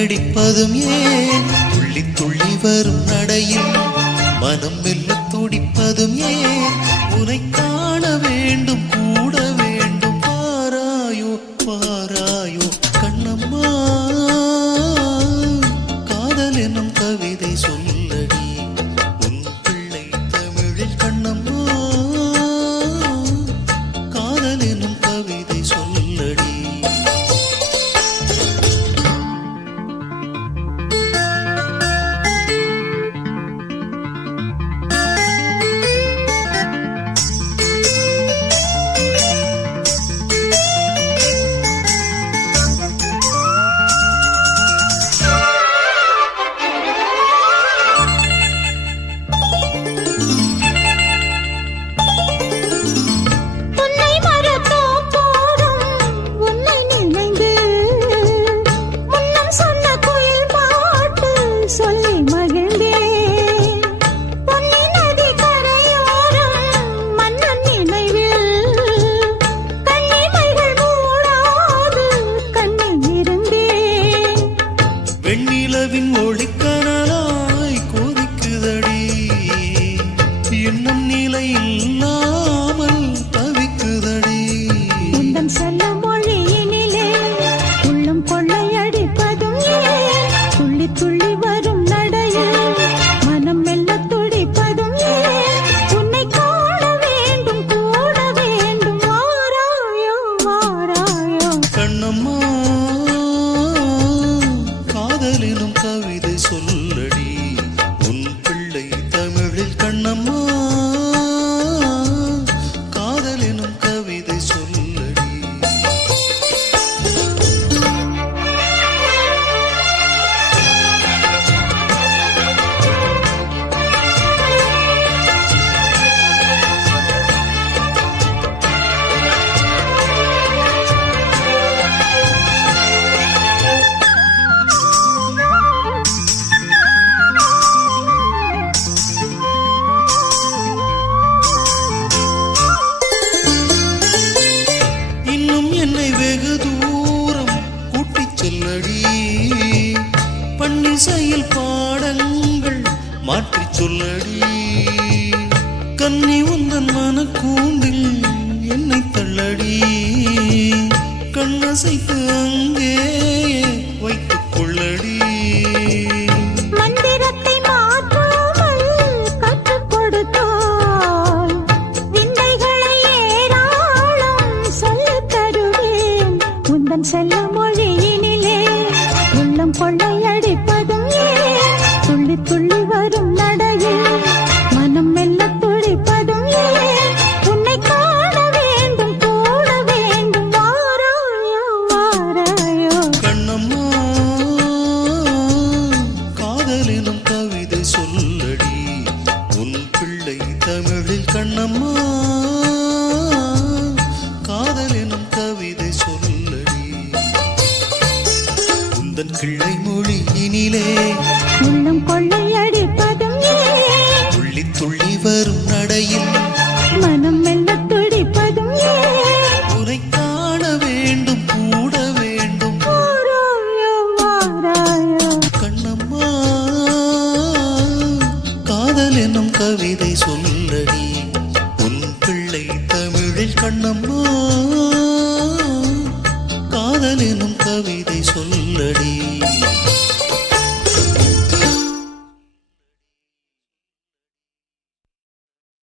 கொள்ளையடிப்பதும் ஏன் துள்ளி துள்ளி வரும் நடையில் மனம் மெல்ல துடிப்பதும் ஏன் உனை காண வேண்டும் கூட வேண்டும் பாராயோ பாராயோ கண்ணம்மா காதல் எனும் கவிதை சொல்லடி உன் பிள்ளை தமிழில் கண்ணம்மா காதல் எனும் கவிதை சொல்லடி வெண்ணிலவின் ஒளிக்கனலாய் கொதிக்குதடி இன்னும் நிலை இல்லாமல் தவிக்குதடி உந்தன் செல்ல மொழியினிலே உள்ளம் கொள்ளையடிப்பதும் ஏன் துள்ளி துள்ளி வரும் நடையில் மனம் மெல்ல துடிப்பதும் ஏன் உன்னை காண வேண்டும் கூட வேண்டும் வாராயோ வாராயோ கண்ணம்மா காதலினும் கவிதை சொல்லடி உன் பிள்ளை தமிழில் கண்ணம்மா காதலினும் கவிதை சொல்லடி என்னை வெகு தூரம் கூட்டிச் செல்லடி பன்னிசையில் பாடங்கள் மாற்றிச் சொல்லடி கன்னி உந்தன் மனக்கூண்டில் என்னை தள்ளடி கண்ணசைத்து அங்கே வைத்துக் கொள்ளடி மந்திரத்தை மாற்றாமல் கற்றுக் கொடுத்தால் விந்தைகளை ஏராளம் சொல்லித் தருவேன் உந்தன் செல்ல மொழியினிலே உள்ளம் கொள்ளையடிப்பதும் ஏன் துள்ளி துள்ளி வரும் நடையில் மனம் மெல்ல துடிப்பதும் ஏன் உன்னை காண வேண்டும் கூட வேண்டும் வாராயோ வாராயோ கண்ணம்மா காதலினும் கவிதை சொல்லடி உன் பிள்ளை தமிழில் கண்ணம்மா காதலினும் கவிதை சொல்லடி உந்தன் கிள்ளை மொழியினிலே உள்ளம் கொள்ளையடிப்பதும் ஏன் துள்ளி துள்ளி வரும் நடையில் மனம் மெல்ல துடிப்பதும் ஏன் உனை காண வேண்டும் கூட வேண்டும் வாராயோ வாராயோ கண்ணம்மா காதல் எனும் கவிதை சொல்லடி உன் பிள்ளை தமிழில் கண்ணம்மா காதல் எனும் கவிதை சொல்லடி